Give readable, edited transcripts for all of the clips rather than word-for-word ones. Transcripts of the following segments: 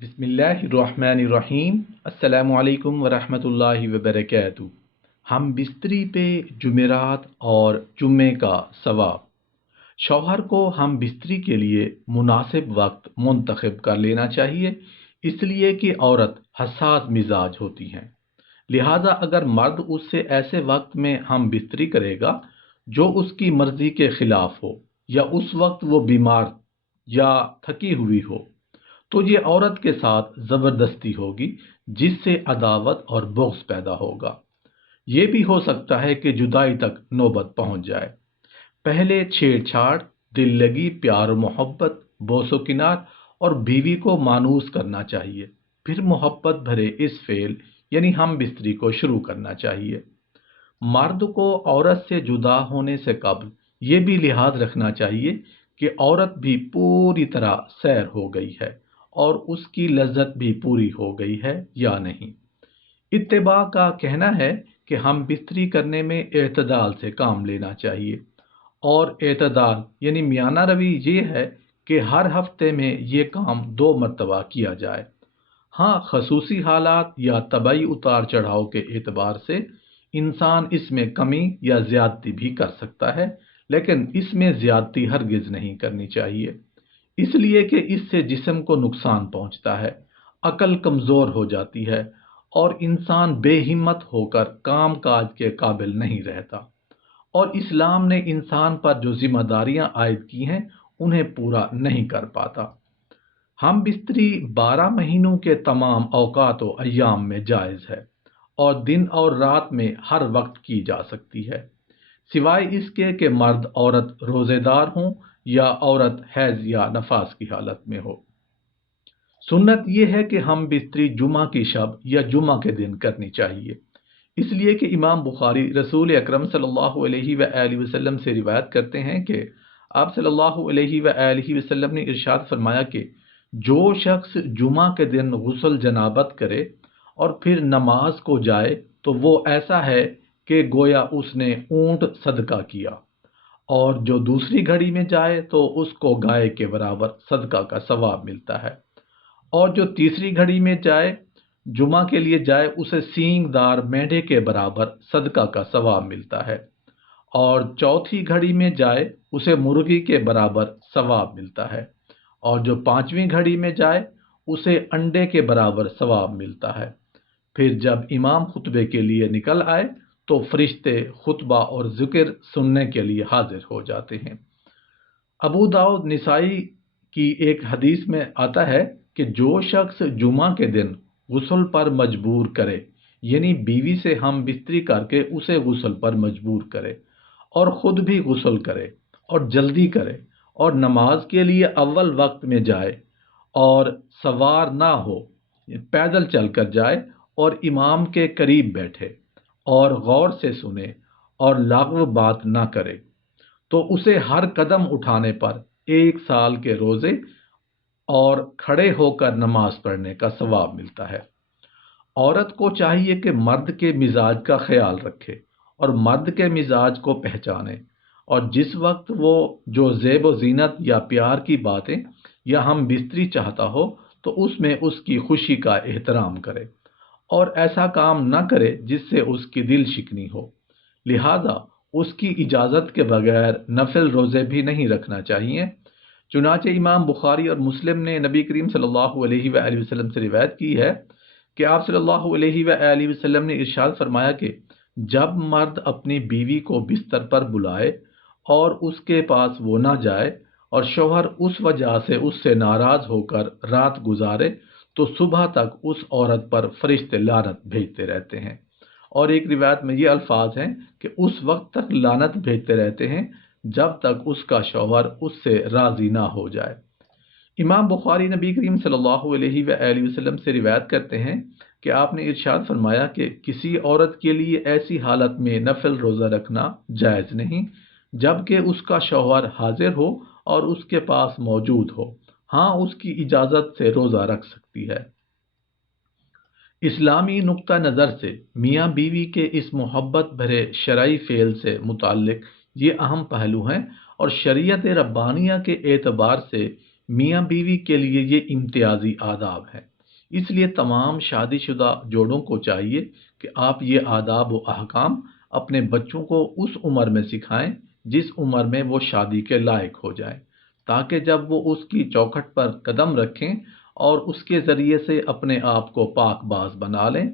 بسم اللہ الرحمن الرحیم۔ السلام علیکم ورحمۃ اللہ وبرکاتہ۔ ہم بستری پہ جمعرات اور جمعے کا ثواب۔ شوہر کو ہم بستری کے لیے مناسب وقت منتخب کر لینا چاہیے، اس لیے کہ عورت حساس مزاج ہوتی ہیں۔ لہٰذا اگر مرد اس سے ایسے وقت میں ہم بستری کرے گا جو اس کی مرضی کے خلاف ہو، یا اس وقت وہ بیمار یا تھکی ہوئی ہو، تو یہ عورت کے ساتھ زبردستی ہوگی، جس سے عداوت اور بغض پیدا ہوگا۔ یہ بھی ہو سکتا ہے کہ جدائی تک نوبت پہنچ جائے۔ پہلے چھیڑ چھاڑ، دل لگی، پیار و محبت، بوس و کنار اور بیوی کو مانوس کرنا چاہیے، پھر محبت بھرے اس فعل یعنی ہم بستری کو شروع کرنا چاہیے۔ مرد کو عورت سے جدا ہونے سے قبل یہ بھی لحاظ رکھنا چاہیے کہ عورت بھی پوری طرح سیر ہو گئی ہے اور اس کی لذت بھی پوری ہو گئی ہے یا نہیں۔ اتباع کا کہنا ہے کہ ہم بستری کرنے میں اعتدال سے کام لینا چاہیے، اور اعتدال یعنی میانہ روی یہ ہے کہ ہر ہفتے میں یہ کام 2 مرتبہ کیا جائے۔ ہاں، خصوصی حالات یا طبعی اتار چڑھاؤ کے اعتبار سے انسان اس میں کمی یا زیادتی بھی کر سکتا ہے، لیکن اس میں زیادتی ہرگز نہیں کرنی چاہیے، اس لیے کہ اس سے جسم کو نقصان پہنچتا ہے، عقل کمزور ہو جاتی ہے اور انسان بے ہمت ہو کر کام کاج کے قابل نہیں رہتا، اور اسلام نے انسان پر جو ذمہ داریاں عائد کی ہیں انہیں پورا نہیں کر پاتا۔ ہم بستری 12 مہینوں کے تمام اوقات و ایام میں جائز ہے، اور دن اور رات میں ہر وقت کی جا سکتی ہے، سوائے اس کے کہ مرد عورت روزے دار ہوں یا عورت حیض یا نفاس کی حالت میں ہو۔ سنت یہ ہے کہ ہم بستری جمعہ کی شب یا جمعہ کے دن کرنی چاہیے، اس لیے کہ امام بخاری رسول اکرم صلی اللہ علیہ وآلہ وسلم سے روایت کرتے ہیں کہ آپ صلی اللہ علیہ وآلہ وسلم نے ارشاد فرمایا کہ جو شخص جمعہ کے دن غسل جنابت کرے اور پھر نماز کو جائے تو وہ ایسا ہے کہ گویا اس نے اونٹ صدقہ کیا، اور جو دوسری گھڑی میں جائے تو اس کو گائے کے برابر صدقہ کا ثواب ملتا ہے، اور جو تیسری گھڑی میں جائے، جمعہ کے لیے جائے، اسے سینگ دار مینڈھے کے برابر صدقہ کا ثواب ملتا ہے، اور چوتھی گھڑی میں جائے اسے مرغی کے برابر ثواب ملتا ہے، اور جو 5ویں گھڑی میں جائے اسے انڈے کے برابر ثواب ملتا ہے۔ پھر جب امام خطبے کے لیے نکل آئے تو فرشتے خطبہ اور ذکر سننے کے لیے حاضر ہو جاتے ہیں۔ ابو داؤد نسائی کی ایک حدیث میں آتا ہے کہ جو شخص جمعہ کے دن غسل پر مجبور کرے، یعنی بیوی سے ہم بستری کر کے اسے غسل پر مجبور کرے اور خود بھی غسل کرے اور جلدی کرے اور نماز کے لیے اول وقت میں جائے اور سوار نہ ہو، پیدل چل کر جائے اور امام کے قریب بیٹھے اور غور سے سنے اور لغو بات نہ کرے، تو اسے ہر قدم اٹھانے پر 1 سال کے روزے اور کھڑے ہو کر نماز پڑھنے کا ثواب ملتا ہے۔ عورت کو چاہیے کہ مرد کے مزاج کا خیال رکھے اور مرد کے مزاج کو پہچانے، اور جس وقت وہ جو زیب و زینت یا پیار کی باتیں یا ہم بستری چاہتا ہو تو اس میں اس کی خوشی کا احترام کرے، اور ایسا کام نہ کرے جس سے اس کی دل شکنی ہو۔ لہذا اس کی اجازت کے بغیر نفل روزے بھی نہیں رکھنا چاہیے۔ چنانچہ امام بخاری اور مسلم نے نبی کریم صلی اللہ علیہ وآلہ وسلم سے روایت کی ہے کہ آپ صلی اللہ علیہ وآلہ وسلم نے ارشاد فرمایا کہ جب مرد اپنی بیوی کو بستر پر بلائے اور اس کے پاس وہ نہ جائے اور شوہر اس وجہ سے اس سے ناراض ہو کر رات گزارے تو صبح تک اس عورت پر فرشتے لعنت بھیجتے رہتے ہیں، اور ایک روایت میں یہ الفاظ ہیں کہ اس وقت تک لعنت بھیجتے رہتے ہیں جب تک اس کا شوہر اس سے راضی نہ ہو جائے۔ امام بخاری نبی کریم صلی اللہ علیہ وآلہ وسلم سے روایت کرتے ہیں کہ آپ نے ارشاد فرمایا کہ کسی عورت کے لیے ایسی حالت میں نفل روزہ رکھنا جائز نہیں جب کہ اس کا شوہر حاضر ہو اور اس کے پاس موجود ہو، ہاں اس کی اجازت سے روزہ رکھ سکتی ہے۔ اسلامی نقطہ نظر سے میاں بیوی کے اس محبت بھرے شرعی فعل سے متعلق یہ اہم پہلو ہیں، اور شریعت ربانیہ کے اعتبار سے میاں بیوی کے لیے یہ امتیازی آداب ہیں، اس لیے تمام شادی شدہ جوڑوں کو چاہیے کہ آپ یہ آداب و احکام اپنے بچوں کو اس عمر میں سکھائیں جس عمر میں وہ شادی کے لائق ہو جائیں، تاکہ جب وہ اس کی چوکھٹ پر قدم رکھیں اور اس کے ذریعے سے اپنے آپ کو پاک باز بنا لیں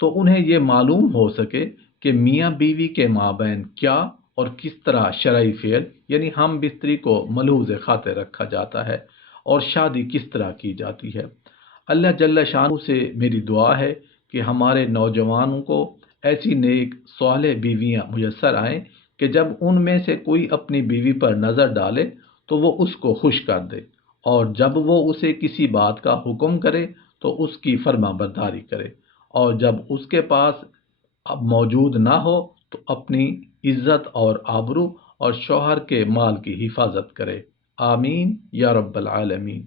تو انہیں یہ معلوم ہو سکے کہ میاں بیوی کے مابین کیا اور کس طرح شرعی فعل یعنی ہم بستری کو ملحوظ خاطر رکھا جاتا ہے اور شادی کس طرح کی جاتی ہے۔ اللہ جل شانہ سے میری دعا ہے کہ ہمارے نوجوانوں کو ایسی نیک صالح بیویاں میسر آئیں کہ جب ان میں سے کوئی اپنی بیوی پر نظر ڈالے تو وہ اس کو خوش کر دے، اور جب وہ اسے کسی بات کا حکم کرے تو اس کی فرما برداری کرے، اور جب اس کے پاس اب موجود نہ ہو تو اپنی عزت اور آبرو اور شوہر کے مال کی حفاظت کرے۔ آمین یا رب العالمین۔